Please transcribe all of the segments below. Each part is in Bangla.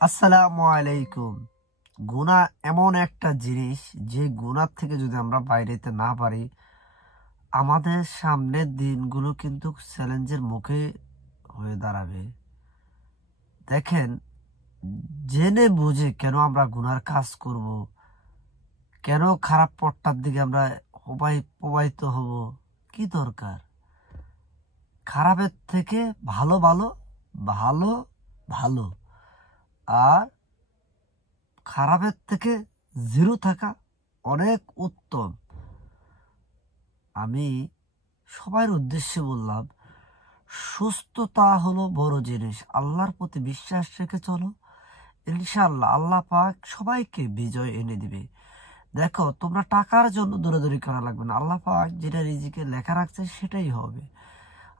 আসসালামু আলাইকুম। গুনাহ এমন একটা জিনিস যে গুনাহ থেকে যদি আমরা বাইরেতে না পারি, আমাদের সামনের দিনগুলো কিন্তু চ্যালেঞ্জের মুখে হয়ে দাঁড়াবে। দেখেন, জেনে বুঝে কেন আমরা গুনার কাজ করব, কেন খারাপ পথটার দিকে আমরা প্রবাহিত হব, কি দরকার? খারাপের থেকে ভালো ভালো ভালো ভালো আর খারাপের থেকে জিরো থাকা অনেক উত্তম। আমি সবার উদ্দেশ্যে বললাম, সুস্থতা হলো বড় জিনিস। আল্লাহর প্রতি বিশ্বাস রেখে চলো, ইনশাআল্লাহ আল্লাহ পাক সবাইকে বিজয় এনে দিবে। দেখো, তোমরা টাকার জন্য দৌড়াদৌড়ি করা লাগবে না। আল্লাহ পাক যেটা রিজিকে লেখা রাখছে সেটাই হবে।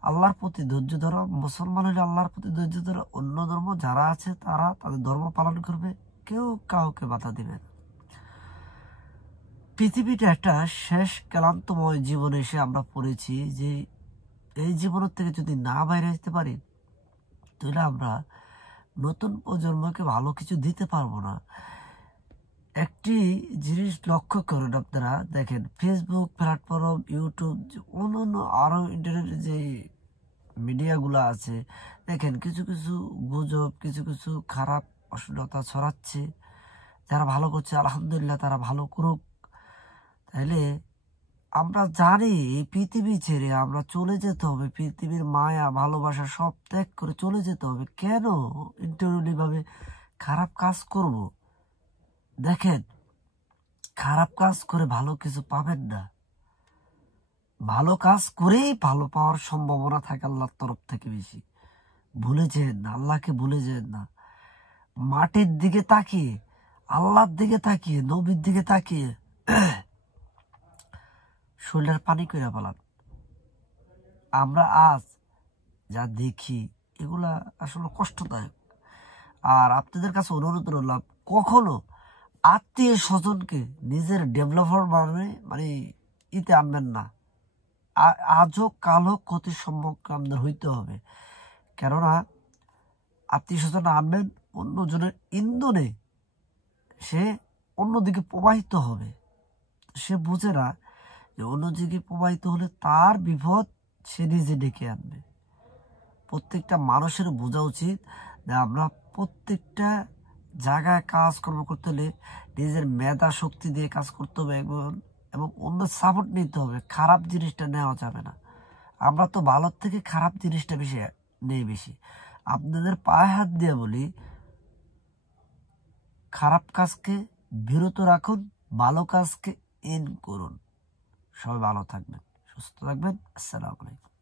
আল্লাহর প্রতি ধৈর্য ধরো। মুসলমান হলে আল্লাহর প্রতি ধৈর্য ধরো। অন্য ধর্ম যারা আছে তারা তাদের ধর্ম পালন করবে, কেউ কাউকে বাধা দিবে না। পৃথিবীটা একটা শেষ ক্লান্তময় জীবনে এসে আমরা পড়েছি যে এই জীবনের থেকে যদি না বাইরে আসতে পারি, তাহলে আমরা নতুন প্রজন্মকে ভালো কিছু দিতে পারবো না। একটি জিনিস লক্ষ্য করেন আপনারা, দেখেন ফেসবুক প্ল্যাটফর্ম, ইউটিউব, অন্যান্য আরো ইন্টারনেটের যে মিডিয়াগুলো আছে, দেখেন কিছু কিছু গুজব, কিছু কিছু খারাপ অশ্লীলতা ছড়াচ্ছে। যারা ভালো করছে আলহামদুলিল্লাহ, তারা ভালো করুক। তাইলে আমরা জানি এই পৃথিবী ছেড়ে আমরা চলে যেতে হবে, পৃথিবীর মায়া ভালোবাসা সব ত্যাগ করে চলে যেতে হবে। কেন ইন্টারনেটলি ভাবে খারাপ কাজ করব? দেখেন, খারাপ কাজ করে ভালো কিছু পাবেন না। ভালো কাজ করেই ভালো পাওয়ার সম্ভাবনা থাকে আল্লাহর তরফ থেকে বেশি। ভুলে যেন না, আল্লাহকে ভুলে যেন না। মাটির দিকে তাকিয়ে, আল্লাহর দিকে তাকিয়ে, নবীর দিকে তাকিয়ে শরীরের পানি কইরা পালান। আমরা আজ যা দেখি এগুলা আসলে কষ্টদায়ক। আর আপনাদের কাছে অনুরোধ রইলাম, কখনো আত্মীয় স্বজনকে নিজের ডেভেলপার মানে ইতে আনবেন না। আজও কালো ক্ষতির সম্মুখীন আমাদের হইতে হবে। কেননা আত্মীয় স্বজন আনবেন অন্যজনের ইন্ধনে, সে অন্যদিকে প্রবাহিত হবে। সে বুঝে না যে অন্যদিকে প্রবাহিত হলে তার বিপদ সে নিজে ডেকে আনবে। প্রত্যেকটা মানুষের বোঝা উচিত যে আমরা প্রত্যেকটা জায়গায় কাজকর্ম করতে হলে নিজের মেধা শক্তি দিয়ে কাজ করতে হবে এবং অন্য সাপোর্ট নিতে হবে। খারাপ জিনিসটা নেওয়া যাবে না। আমরা তো ভালোর থেকে খারাপ জিনিসটা নেই বেশি। আপনাদের পায়ে হাত দিয়ে বলি, খারাপ কাজকে বিরত রাখুন, ভালো কাজকে ইন করুন। সবাই ভালো থাকবেন, সুস্থ থাকবেন। আসসালামু আলাইকুম।